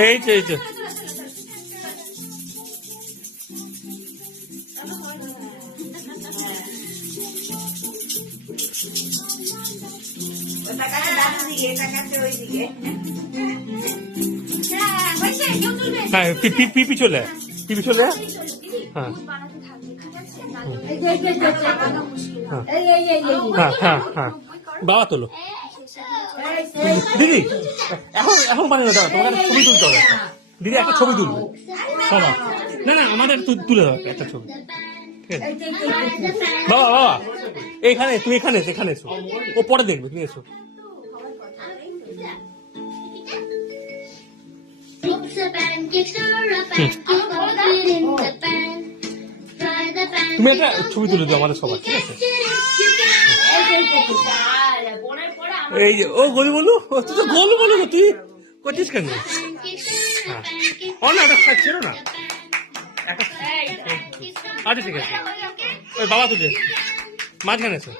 এই তো এই তো হ্যাঁ পিপি চলে পিপি চলে হ্যাঁ হ্যাঁ হ্যাঁ হ্যাঁ বাবা তোলো দিদি এখন এখন বানিয়ে দাও তোমার একটা ছবি তুলতে হবে দিদি একটা ছবি তুলবে সবাই না না আমাদের তুলে দাও একটা ছবি ঠিক আছে বাবা বাবা এইখানে তুই এখানে এখানে এসো ও পরে দেখবে তুমি এসো তুমি একটা ছবি তুলে দাও আমাদের সবার ঠিক আছে এই যে ও গোল বলু তুই তো গোল বলু তুই করছিস কেন হ্যাঁ না একটা ছিল না আচ্ছা ঠিক আছে ওই বাবা তুই মাঝখানে এসো